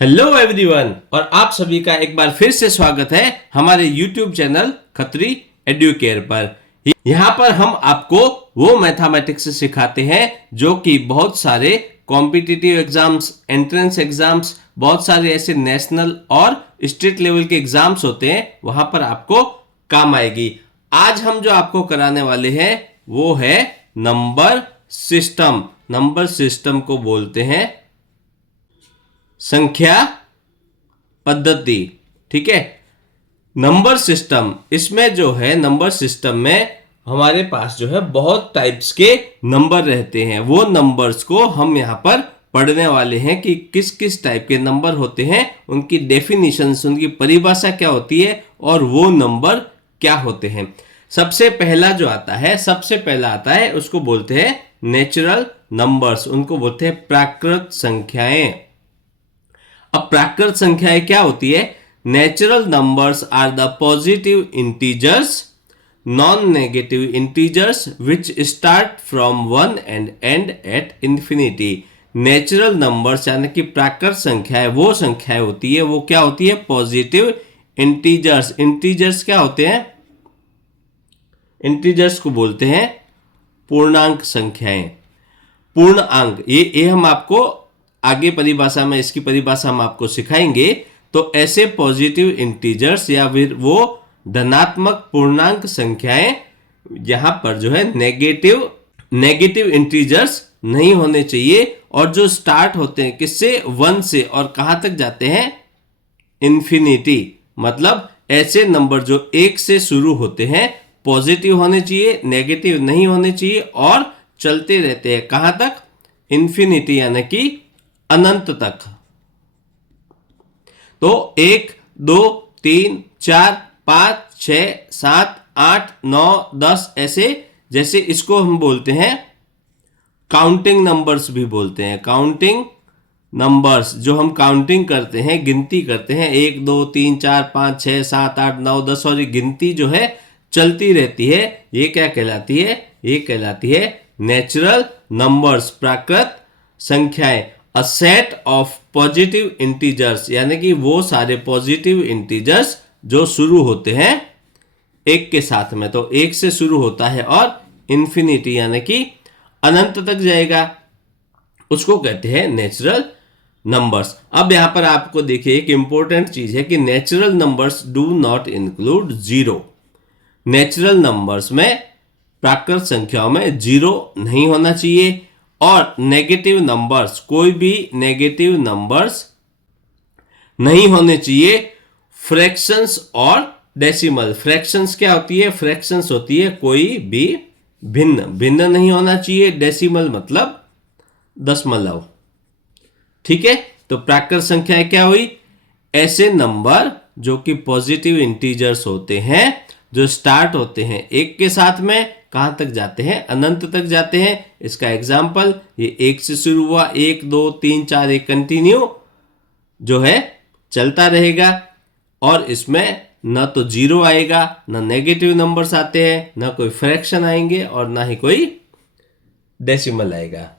Hello everyone, और आप सभी का एक बार फिर से स्वागत है हमारे यूट्यूब चैनल खत्री एडुकेयर पर। यहाँ पर हम आपको वो मैथमेटिक्स सिखाते हैं जो कि बहुत सारे कॉम्पिटिटिव एग्जाम्स, एंट्रेंस एग्जाम्स, बहुत सारे ऐसे नेशनल और स्टेट लेवल के एग्जाम्स होते हैं, वहां पर आपको काम आएगी। आज हम जो आपको कराने वाले हैं वो है नंबर सिस्टम। नंबर सिस्टम को बोलते हैं संख्या पद्धति। ठीक है, नंबर सिस्टम, इसमें जो है नंबर सिस्टम में हमारे पास जो है बहुत टाइप्स के नंबर रहते हैं। वो नंबर्स को हम यहाँ पर पढ़ने वाले हैं कि किस किस टाइप के नंबर होते हैं, उनकी डेफिनेशंस, उनकी परिभाषा क्या होती है और वो नंबर क्या होते हैं। सबसे पहला जो आता है, सबसे पहला आता है उसको बोलते हैं नेचुरल नंबर्स, उनको बोलते हैं प्राकृत संख्याएं। अब प्राकृत संख्याएं क्या होती है? Natural numbers are the positive integers, non negative integers which start from 1 and end at infinity. Natural numbers यानी कि प्राकृत संख्याएं वो संख्याएं होती है, वो क्या होती है? Positive integers. इंटीजर्स क्या होते हैं? इंटीजर्स को बोलते हैं पूर्णांक संख्याएं। पूर्ण अंक, ये हम आपको आगे परिभाषा में, इसकी परिभाषा हम आपको सिखाएंगे। तो ऐसे पॉजिटिव इंटीजर्स या फिर वो धनात्मक पूर्णांक संख्याएं, यहां पर जो है नेगेटिव इंटीजर्स नहीं होने चाहिए, और जो स्टार्ट होते हैं किससे? 1 से, और कहां तक जाते हैं? इंफिनिटी। मतलब ऐसे नंबर जो 1 से शुरू होते हैं पॉजिटिव होने चाहिए, नेगेटिव नहीं होने चाहिए, और चलते रहते हैं कहां तक? इंफिनिटी यानी कि अनंत तक। तो 1, 2, 3, 4, 5, 6, 7, 8, 9, 10 ऐसे, जैसे इसको हम बोलते हैं काउंटिंग नंबर्स भी बोलते हैं। काउंटिंग नंबर्स, जो हम काउंटिंग करते हैं, गिनती करते हैं, 1, 2, 3, 4, 5, 6, 7, 8, 9, 10, और ये गिनती जो है चलती रहती है, ये क्या कहलाती है? ये कहलाती है नेचुरल नंबर्स, प्राकृत संख्याएं। A set of positive integers, यानी कि वो सारे पॉजिटिव इंटीजर्स जो शुरू होते हैं 1 के साथ में, तो 1 से शुरू होता है और इंफिनिटी यानी कि अनंत तक जाएगा, उसको कहते हैं नेचुरल नंबर्स। अब यहां पर आपको देखिए एक इंपॉर्टेंट चीज है कि natural numbers do not include zero. Natural numbers में, प्राकृत संख्याओं में जीरो नहीं होना चाहिए, और नेगेटिव नंबर्स, कोई भी नेगेटिव नंबर्स नहीं होने चाहिए। फ्रैक्शंस और डेसिमल। फ्रैक्शंस क्या होती है? फ्रैक्शंस होती है कोई भी भिन्न नहीं होना चाहिए। डेसिमल मतलब दशमलव। ठीक है, तो प्राकृत संख्याएं क्या हुई? ऐसे नंबर जो कि पॉजिटिव इंटीजर्स होते हैं, जो स्टार्ट होते हैं 1 के साथ में, कहां तक जाते हैं? अनंत तक जाते हैं। इसका एग्जाम्पल, ये 1 से शुरू हुआ, 1, 2, 3, 4, एक कंटिन्यू जो है चलता रहेगा, और इसमें न तो जीरो आएगा, न नेगेटिव नंबर्स आते हैं, न कोई फ्रैक्शन आएंगे, और ना ही कोई डेसिमल आएगा।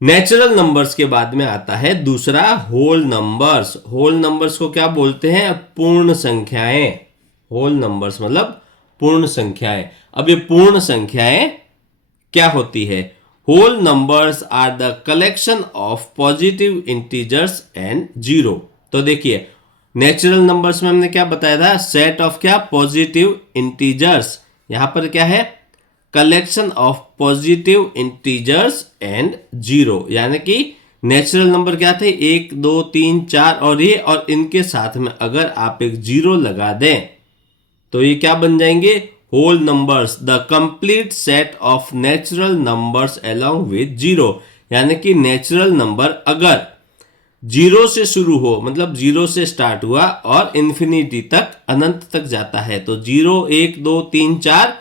नेचुरल नंबर्स के बाद में आता है दूसरा होल नंबर्स। होल नंबर्स को क्या बोलते हैं? पूर्ण संख्याएं। होल नंबर्स मतलब पूर्ण संख्याएं। अब ये पूर्ण संख्याएं क्या होती है? Whole numbers are the collection of positive integers and zero. तो देखिए, नेचुरल नंबर्स में हमने क्या बताया था? सेट ऑफ क्या? Positive integers. यहां पर क्या है? Collection of positive integers and zero. यानी कि नेचुरल नंबर क्या थे? 1, 2, 3, 4 और ये, और इनके साथ में अगर आप एक जीरो लगा दें तो ये क्या बन जाएंगे? Whole numbers, the complete set of natural numbers along with zero. यानी कि नेचुरल नंबर अगर जीरो से शुरू हो, मतलब जीरो से स्टार्ट हुआ और इंफिनिटी तक, अनंत तक जाता है, तो 0, 1, 2, 3, 4,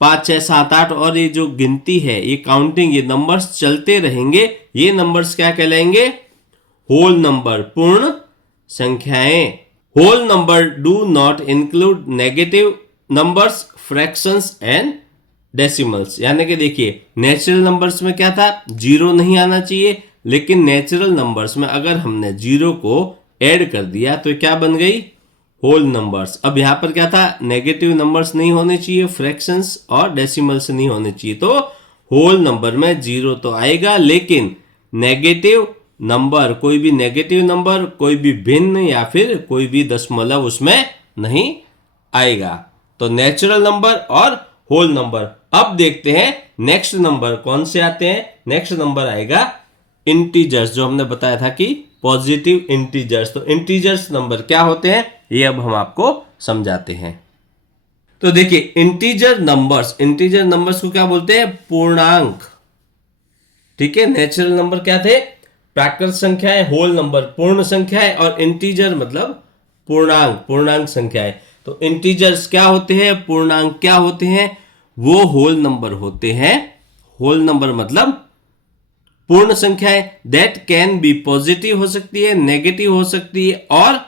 5, 6, 7, 8, और ये जो गिनती है, ये काउंटिंग, ये नंबर्स चलते रहेंगे, ये नंबर्स क्या कहलाएंगे? होल नंबर, पूर्ण संख्याएं। Whole number do not include negative numbers, fractions and decimals. यानी कि देखिए, नेचुरल नंबर्स में क्या था? जीरो नहीं आना चाहिए, लेकिन नेचुरल नंबर्स में अगर हमने 0 को ऐड कर दिया तो क्या बन गई, होल नंबर्स। अब यहां पर क्या था, नेगेटिव नंबर्स नहीं होने चाहिए, फ्रैक्शंस और डेसिमल्स नहीं होने चाहिए, तो होल नंबर में 0 तो आएगा, लेकिन नेगेटिव नंबर, कोई भी नेगेटिव नंबर, कोई भी भिन्न या फिर कोई भी दशमलव उसमें नहीं आएगा। तो नेचुरल नंबर और होल नंबर। अब देखते हैं नेक्स्ट नंबर कौन से आते हैं। नेक्स्ट नंबर आएगा इंटीजर्स, जो हमने बताया था कि पॉजिटिव इंटीजर्स। तो इंटीजर्स नंबर क्या होते हैं ये अब हम आपको समझाते हैं। तो देखिए इंटीजर नंबर्स को क्या बोलते हैं, पूर्णांक। ठीक है, नेचुरल नंबर क्या थे, प्राकृत संख्याएं, होल नंबर पूर्ण संख्याएं, और इंटीजर मतलब पूर्णांक संख्याएं। तो इंटीजर्स क्या होते हैं, पूर्णांक क्या होते हैं, वो होल नंबर होते हैं। होल नंबर मतलब पूर्ण संख्याएं, दैट कैन बी पॉजिटिव हो सकती है, नेगेटिव हो सकती है, और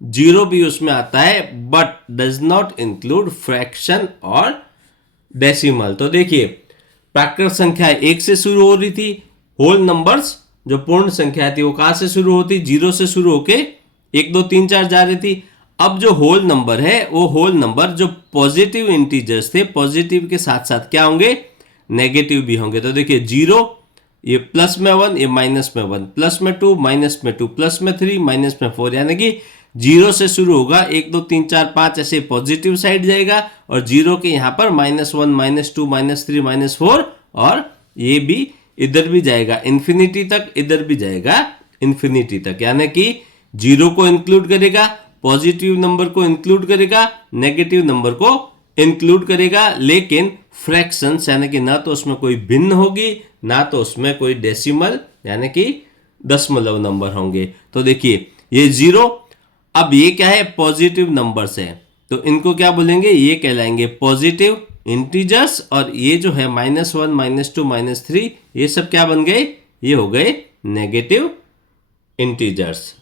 0 भी उसमें आता है, but does not include fraction और डेसिमल। तो देखिए प्राकृत संख्या 1 से शुरू हो रही थी, होल नंबर्स जो पूर्ण संख्या थी वो कहां से शुरू होती, 0 से शुरू होके 1 2 3 4 जा रही थी। अब जो होल नंबर है वो होल नंबर जो पॉजिटिव इंटीजर्स थे, पॉजिटिव के साथ साथ क्या होंगे, नेगेटिव भी होंगे। तो देखिए 0 ये प्लस में 1, ये माइनस में 1, प्लस में 2, माइनस में 2, प्लस में 3, माइनस में 4, यानी कि 0 से शुरू होगा, 1 2 3 4 5 ऐसे पॉजिटिव साइड जाएगा, और 0 के यहां पर -1, -2, -3, -4, और ये भी इधर भी जाएगा इंफिनिटी तक, इधर भी जाएगा इंफिनिटी तक, यानी कि 0 को इंक्लूड करेगा, पॉजिटिव नंबर को इंक्लूड करेगा, नेगेटिव नंबर को इंक्लूड करेगा, लेकिन फ्रैक्शंस यानी कि ना तो उसमें कोई भिन्न होगी, ना तो उसमें कोई डेसिमल यानी कि दशमलव नंबर होंगे। तो देखिए ये 0, अब ये क्या है, पॉजिटिव नंबर्स है, तो इनको क्या बोलेंगे, ये कहलाएंगे पॉजिटिव इंटीजर्स, और ये जो है -1, -2, -3, ये सब क्या बन गए, ये हो गए नेगेटिव इंटीजर्स।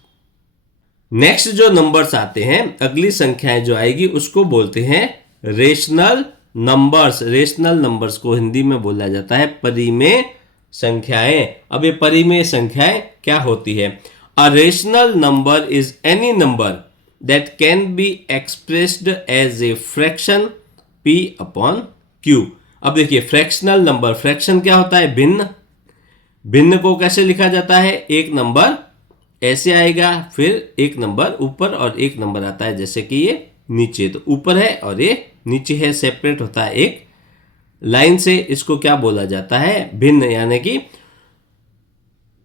नेक्स्ट जो नंबर्स आते हैं, अगली संख्याएं जो आएगी उसको बोलते हैं रेशनल नंबर्स। रेशनल नंबर्स को हिंदी में बोला जाता है परिमेय संख्याएं। अब ये परिमेय संख्याएं क्या होती है, a rational number is any number that can be expressed as a fraction p upon q। अब देखिए फ्रैक्शनल नंबर, फ्रैक्शन क्या होता है, भिन्न। भिन्न को कैसे लिखा जाता है, एक नंबर ऐसे आएगा, फिर एक नंबर ऊपर और एक नंबर आता है, जैसे कि ये नीचे, तो ऊपर है और ये नीचे है, सेपरेट होता है एक लाइन से, इसको क्या बोला जाता है, भिन्न। यानी कि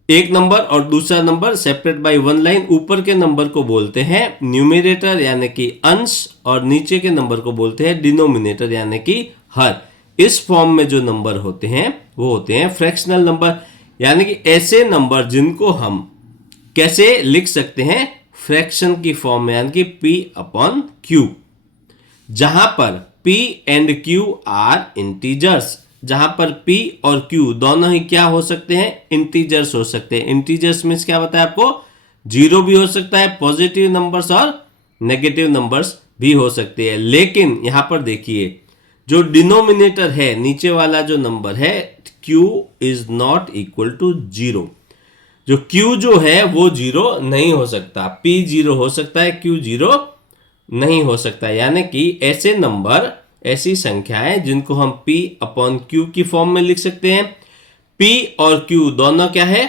एक नंबर और दूसरा नंबर सेपरेट बाय 1 लाइन, ऊपर के नंबर को बोलते हैं न्यूमरेटर यानी कि अंश, और नीचे के नंबर को बोलते हैं डिनोमिनेटर यानी कि हर। इस फॉर्म में जो नंबर होते हैं वो होते हैं फ्रैक्शनल नंबर, यानी कि ऐसे नंबर जिनको हम कैसे लिख सकते हैं, फ्रैक्शन की फॉर्म में, यानी कि p अपॉन q, जहां पर p and q are integers, जहां पर p और q दोनों ही क्या हो सकते हैं, इंटीजर्स हो सकते हैं। इंटीजर्स मींस क्या बताया आपको, 0 भी हो सकता है, पॉजिटिव नंबर्स और नेगेटिव नंबर्स भी हो सकते हैं। लेकिन यहां पर देखिए जो डिनोमिनेटर है, नीचे वाला जो नंबर है, q is not equal to 0। जो q जो है वो 0 नहीं हो सकता, p 0 हो सकता है, q 0 नहीं हो सकता। यानी कि ऐसे नंबर, ऐसी संख्याएं जिनको हम p अपॉन q की फॉर्म में लिख सकते हैं। p और q दोनों क्या है,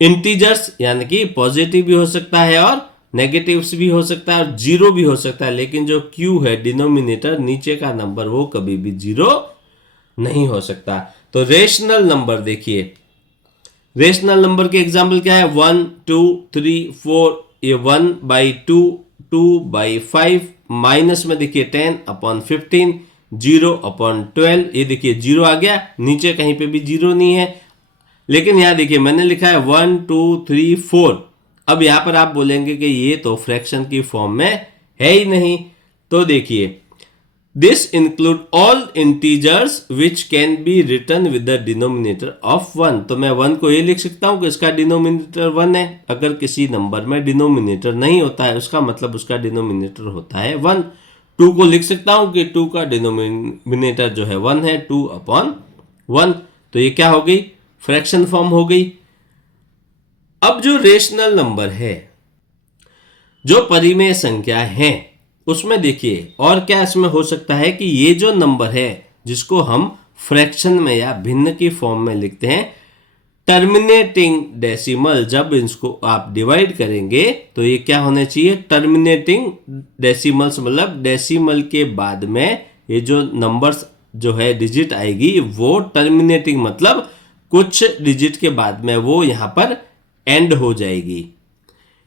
इंटीजर्स, यानी कि पॉजिटिव भी हो सकता है और नेगेटिव्स भी हो सकता है और 0 भी हो सकता है, लेकिन जो q है डिनोमिनेटर, नीचे का नंबर, वो कभी भी 0 नहीं हो सकता। तो रेशनल नंबर देखिए, रेशनल नंबर के एग्जाम्पल क्या है, 1 2 3 4, ये 1/2, 2/5, माइनस में देखिए 10 अपॉन 15, 0 अपॉन 12, ये देखिए 0 आ गया, नीचे कहीं पे भी 0 नहीं है। लेकिन यहां देखिए मैंने लिखा है 1 2 3 4। अब यहां पर आप बोलेंगे कि ये तो फ्रैक्शन की फॉर्म में है ही नहीं। तो देखिए this include all integers which can be written with the denominator of 1। तो मैं 1 को ये लिख सकता हूं कि इसका डिनोमिनेटर 1 है। अगर किसी नंबर में डिनोमिनेटर नहीं होता है, उसका मतलब उसका डिनोमिनेटर होता है 1। 2 को लिख सकता हूं कि 2 का डिनोमिनेटर जो है 1 है, 2 अपॉन 1। तो ये क्या हो गई, फ्रैक्शन फॉर्म हो गई। अब जो रेशनल नंबर है, जो परिमेय संख्या है, उसमें देखिए और क्या इसमें हो सकता है कि ये जो नंबर है जिसको हम फ्रैक्शन में या भिन्न की फॉर्म में लिखते हैं, टर्मिनेटिंग डेसिमल, जब इसको आप डिवाइड करेंगे तो ये क्या होना चाहिए, टर्मिनेटिंग डेसिमल्स, मतलब डेसिमल के बाद में ये जो नंबर्स जो है डिजिट आएगी वो टर्मिनेटिंग, मतलब कुछ डिजिट के बाद में वो यहां पर एंड हो जाएगी।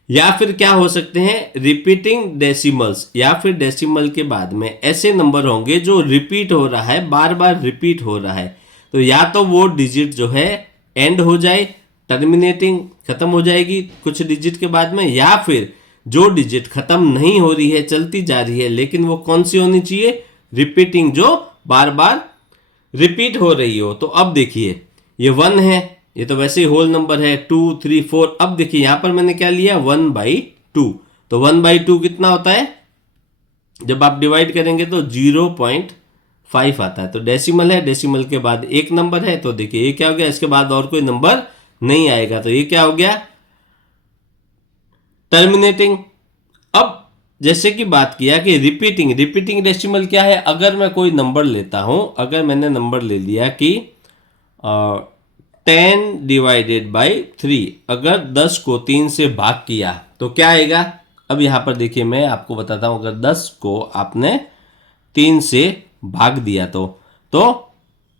या फिर क्या हो सकते हैं, रिपीटिंग डेसिमल्स, या फिर डेसिमल के बाद में ऐसे नंबर होंगे जो रिपीट हो रहा है, बार बार रिपीट हो रहा है। तो या तो वो डिजिट जो है एंड हो जाए, टर्मिनेटिंग खत्म हो जाएगी कुछ डिजिट के बाद में, या फिर जो डिजिट खत्म नहीं हो रही है, चलती जा रही है, लेकिन वो कौन सी होनी चाहिए, रिपीटिंग, जो बार बार रिपीट हो रही हो। तो अब देखिए ये 1 है, ये तो वैसे ही होल नंबर है, 2 3 4। अब देखिए यहां पर मैंने क्या लिया, 1/2। तो 1/2 कितना होता है, जब आप डिवाइड करेंगे तो 0.5 आता है। तो डेसिमल है, डेसिमल के बाद एक नंबर है, तो देखिए ये क्या हो गया, इसके बाद और कोई नंबर नहीं आएगा, तो ये क्या हो गया, टर्मिनेटिंग। अब जैसे कि बात किया कि रिपीटिंग डेसिमल क्या है, अगर मैं कोई नंबर लेता हूं, अगर मैंने नंबर ले लिया कि 10/3, अगर 10 को 3 से भाग किया तो क्या आएगा। अब यहां पर देखिए मैं आपको बताता हूं, अगर 10 को आपने 3 से भाग दिया तो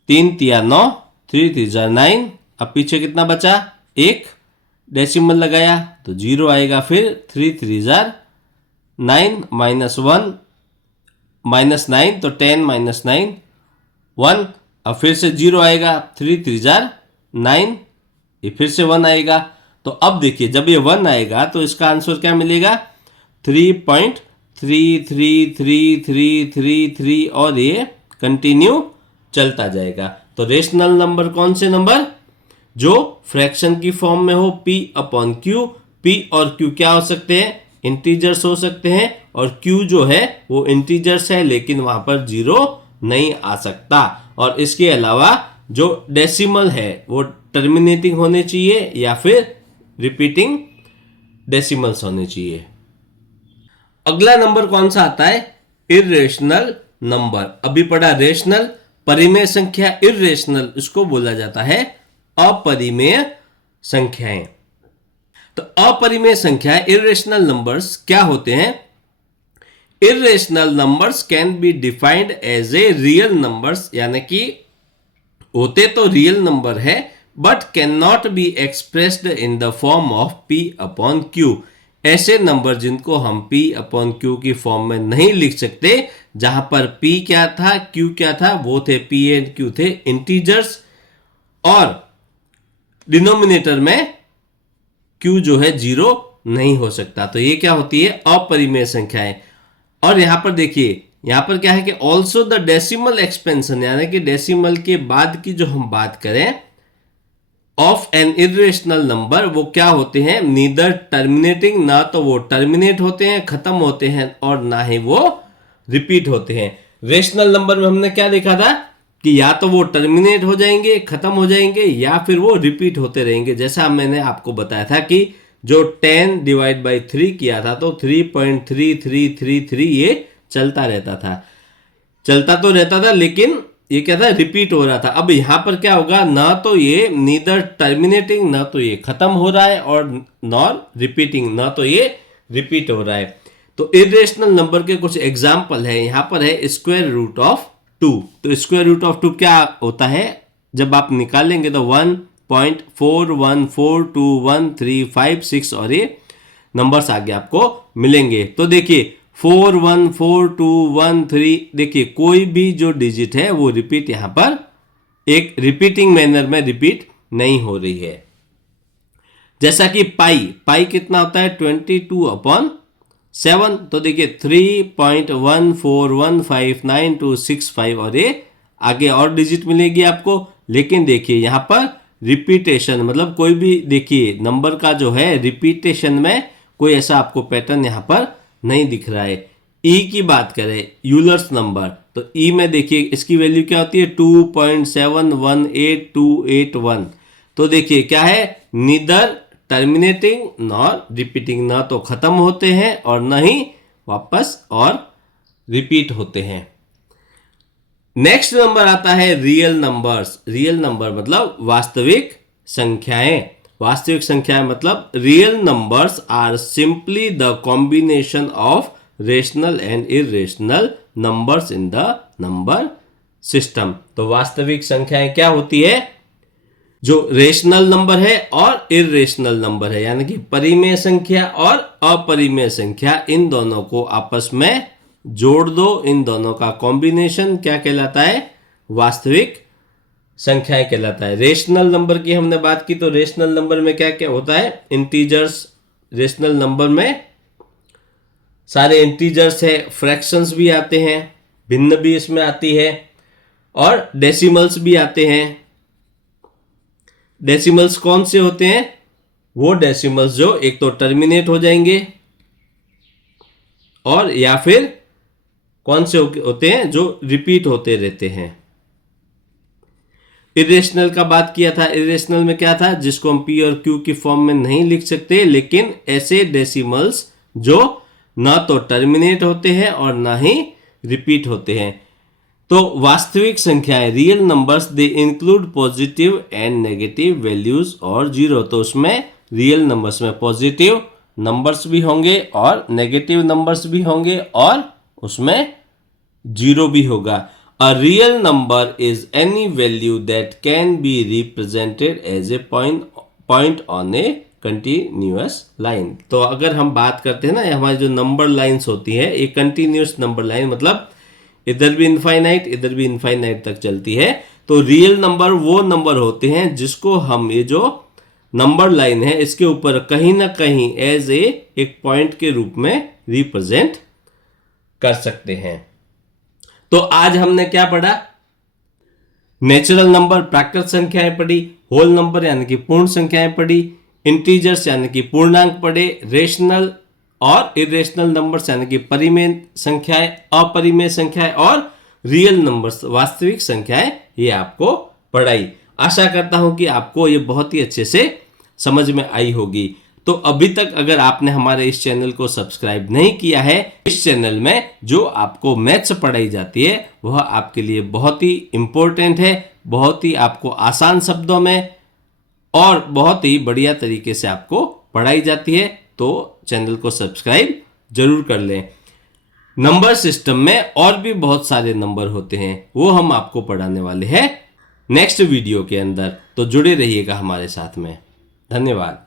3 तिया 9, 3 3 9, अब पीछे कितना बचा, एक डेसिमल लगाया तो 0 आएगा, फिर 3 3 9 -1 -9, तो 10 -9 1, अब फिर से 0 आएगा, 3 3 9, ये फिर से 1 आएगा। तो अब देखिए जब ये 1 आएगा तो इसका आंसर क्या मिलेगा, 3.33333 और ये कंटिन्यू चलता जाएगा। तो रेशनल नंबर कौन से नंबर, जो फ्रैक्शन की फॉर्म में हो, P/Q। P और Q क्या हो सकते हैं, इंटीजर्स हो सकते हैं, और Q जो है वो इंटीजर्स है, लेकिन वहां पर 0 नहीं आ सकता। और इसके अलावा जो डेसिमल है वो टर्मिनेटिंग होने चाहिए या फिर रिपीटिंग डेसिमल्स होने चाहिए। अगला नंबर कौन सा आता है, इर्रेशनल नंबर। अभी पढ़ा रेशनल, परिमेय संख्या, इर्रेशनल इसको बोला जाता है अपरिमेय संख्याएं। तो अपरिमेय संख्या, इर्रेशनल नंबर्स क्या होते हैं, irrational numbers can be defined as a real numbers, यानी कि होते तो रियल नंबर है but can not be expressed in the form of P/Q। ऐसे नंबर जिनको हम P/Q की फॉर्म में नहीं लिख सकते, जहां पर P क्या था, Q क्या था, वो थे P एंड Q थे इंटीजर्स, और डिनोमिनेटर में Q जो है 0 नहीं हो सकता। तो ये क्या होती है, अपरिमेय संख्याएं। और यहां पर देखिए, यहां पर क्या है कि ऑल्सो द डेसिमल एक्सपेंशन, यानी कि डेसिमल के बाद की जो हम बात करें ऑफ एन इर्रेशनल नंबर, वो क्या होते हैं, नीदर टर्मिनेटिंग, ना तो वो टर्मिनेट होते हैं, खत्म होते हैं, और ना ही वो रिपीट होते हैं। रेशनल नंबर में हमने क्या देखा था कि या तो वो टर्मिनेट हो जाएंगे, खत्म हो जाएंगे, या फिर वो रिपीट होते रहेंगे। जैसा मैंने आपको बताया था कि जो 10/3 किया था तो 3.3333 ये चलता रहता था, चलता तो रहता था, लेकिन ये क्या था, रिपीट हो रहा था। अब यहां पर क्या होगा, ना तो ये नीदर टर्मिनेटिंग, ना तो ये खत्म हो रहा है, और नॉर रिपीटिंग, ना तो ये रिपीट हो रहा है। तो इर्रेशनल नंबर के कुछ एग्जाम्पल है, यहां पर है स्क्वायर रूट ऑफ 2। तो स्क्वायर रूट ऑफ 2 क्या होता है, जब आप निकालेंगे तो 1.41421356 और ये नंबर्स आगे आपको मिलेंगे। तो देखिए 414213, देखिए कोई भी जो डिजिट है वो रिपीट यहां पर एक रिपीटिंग मैनर में रिपीट नहीं हो रही है। जैसा कि पाई कितना होता है, 22/7। तो देखिए 3.14159265 और ये आगे और डिजिट मिलेगी आपको। लेकिन देखिए यहां पर रिपीटेशन, मतलब कोई भी देखिए नंबर का जो है रिपीटेशन में कोई ऐसा आपको पैटर्न यहां पर नहीं दिख रहा है। ई की बात करें, यूलर्स नंबर, तो ई में देखिए इसकी वैल्यू क्या होती है, 2.718281। तो देखिए क्या है, नीदर टर्मिनेटिंग नॉर रिपीटिंग, ना तो खत्म होते हैं और ना ही वापस और रिपीट होते हैं। नेक्स्ट नंबर आता है रियल नंबर्स। रियल नंबर मतलब वास्तविक संख्याएं। वास्तविक संख्याएं मतलब real numbers are simply the combination of rational and irrational numbers in the number system. तो वास्तविक संख्याएं क्या होती है, जो रेशनल नंबर है और इरेशनल नंबर है, यानी कि परिमेय संख्या और अपरिमेय संख्या, इन दोनों को आपस में जोड़ दो, इन दोनों का कॉम्बिनेशन क्या कहलाता है, वास्तविक संख्याएं कहलाता है। रेशनल नंबर की हमने बात की, तो रेशनल नंबर में क्या क्या होता है, इंटीजर्स। रेशनल नंबर में सारे इंटीजर्स है, फ्रैक्शंस भी आते हैं, भिन्न भी इसमें आती है, और डेसिमल्स भी आते हैं। डेसिमल्स कौन से होते हैं, वो डेसिमल्स जो एक तो टर्मिनेट हो जाएंगे, और या फिर कौन से होते हैं जो रिपीट होते रहते हैं। इरेशनल का बात किया था। इरेशनल में क्या था, जिसको हम पी और क्यू की फॉर्म में नहीं लिख सकते, लेकिन ऐसे डेसिमल्स जो ना तो टर्मिनेट होते हैं और ना ही रिपीट होते हैं। तो वास्तविक संख्याएं, real numbers, they include positive and negative values और जीरो। तो उसमें रियल नंबर्स में पॉजिटिव नंबर्स भी होंगे और नेगेटिव नंबर्स भी होंगे और उसमें जीरो भी होगा। A real number is any value that can be represented as a point on a continuous line. तो अगर हम बात करते हैं ना, हमारी जो नंबर लाइंस होती है, ये कंटिन्यूअस नंबर लाइन मतलब इधर भी इनफाइनाइट इधर भी इनफाइनाइट तक चलती है। तो रियल नंबर वो नंबर होते हैं जिसको हम, ये जो नंबर लाइन है, इसके ऊपर कहीं ना कहीं एज एक पॉइंट के रूप में रिप्रेजेंट कर सकते हैं। तो आज हमने क्या पढ़ा, नेचुरल नंबर प्राकृत संख्याएं पढ़ी, होल नंबर यानी कि पूर्ण संख्याएं पढ़ी, इंटीजर्स यानी कि पूर्णांक पढ़े, रेशनल और इरेशनल नंबर्स यानी कि परिमेय संख्याएं, अपरिमेय संख्याएं, और रियल नंबर्स वास्तविक संख्याएं, ये आपको पढ़ाई। आशा करता हूं कि आपको ये बहुत ही अच्छे से समझ में आई होगी। तो अभी तक अगर आपने हमारे इस चैनल को सब्सक्राइब नहीं किया है, इस चैनल में जो आपको मैथ्स पढ़ाई जाती है वह आपके लिए बहुत ही इंपॉर्टेंट है, बहुत ही आपको आसान शब्दों में और बहुत ही बढ़िया तरीके से आपको पढ़ाई जाती है। तो चैनल को सब्सक्राइब जरूर कर लें। नंबर सिस्टम में और भी बहुत सारे नंबर होते हैं, वो हम आपको पढ़ाने वाले हैं नेक्स्ट वीडियो के अंदर। तो जुड़े रहिएगा हमारे साथ में। धन्यवाद।